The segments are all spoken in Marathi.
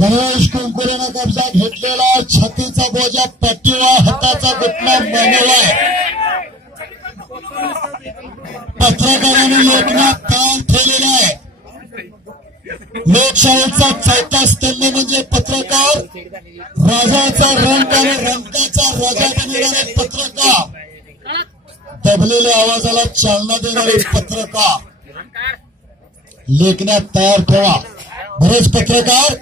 गणेश कुंकुरेनं कब्जा घेतलेला, छातीचा बोजा पाठीवा, हाताचा घुटणा मानेवा. पत्रकारांनी लोकनाथ तयार ठेवलेला आहे. लोकशाहीचा चौथा स्तंभ म्हणजे पत्रकार. राजाचा रंग आणि रंगाचा राजा बनवणारे पत्रकार. दबलेल्या आवाजाला चालना देणारे पत्रकार. लेखनात तयार ठेवा. बरेच पत्रकार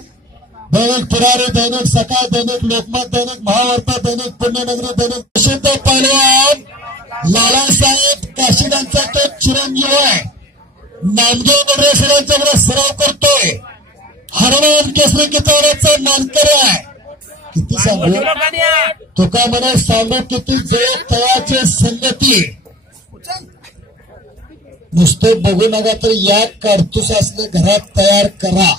दैनिक पुढारी, दैनिक सकाळ, दैनिक लोकमत, दैनिक महावार्ता, दैनिक पुण्यनगरी, दैनिक प्रसिद्ध पैलवान लालासाहेब काशीदांचा तो चिरंजीव आहे. नामदेव मुंडेसरांचा बरोबर सराव करतोय. हनुमान केसरी किताबाचा मानकरी आहे. किती सांगू तुका म्हणे, सांगू किती जय तयाचे संगती. नुसते बघू नका तर या कारतूस असले घरात तयार करा.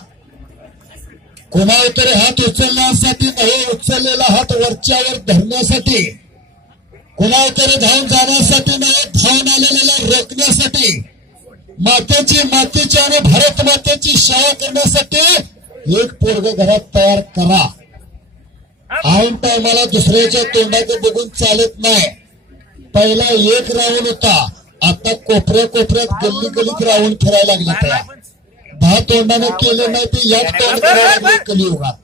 कोणावर तरी हात उचलण्यासाठी नाही, उचललेला हात वरच्यावर धरण्यासाठी. कोणावर तरी धावून जाण्यासाठी नाही, धावून आलेल्याला रोखण्यासाठी. मातेची आणि भारत मातेची सेवा करण्यासाठी एक पोरग घरात तयार करा. ऐन टायमाला दुसऱ्याच्या तोंडाकडे बघून चालत नाही. पहिला एक राऊंड होता, आता कोपऱ्या कोपऱ्यात गल्ली गल्लीत राऊंड फिरायला लागले. त्या 10 तोंडाने केले नाही ते एक तोंड करायला लागले कलियुगात.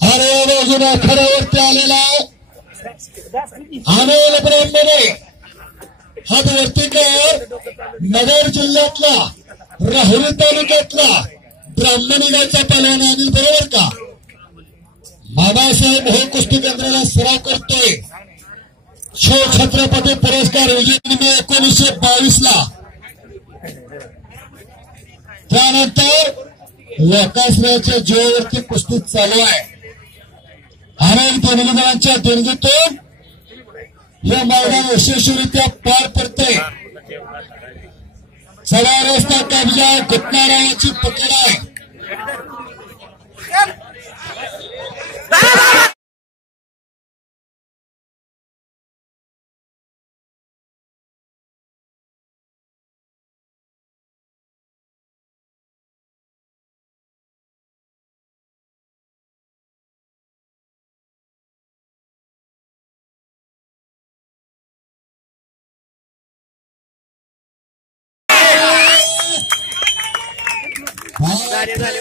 अरे बाजूने आखाड्यावरती आलेला अनिल ब्राह्मणे हात वरती कर. नगर जिल्ह्यातला, राहुरी तालुक्यातला ब्राह्मणी गावचा पहलवान अनिल, बरोबर का? बाबासाहेब हे कुस्ती केंद्राला सराव करतोय. छत्रपती पुरस्कार विजय 1922 ला. त्यानंतर लोकाश्रयाच्या जीवावरती कुस्ती चालू आहे. अनेक देणगीदारांच्या देणगीतून हे मैदान यशस्वीरित्या पार पडते. सगळा रस्ता कब्जा, घुटणाराची पकड आहे. झाले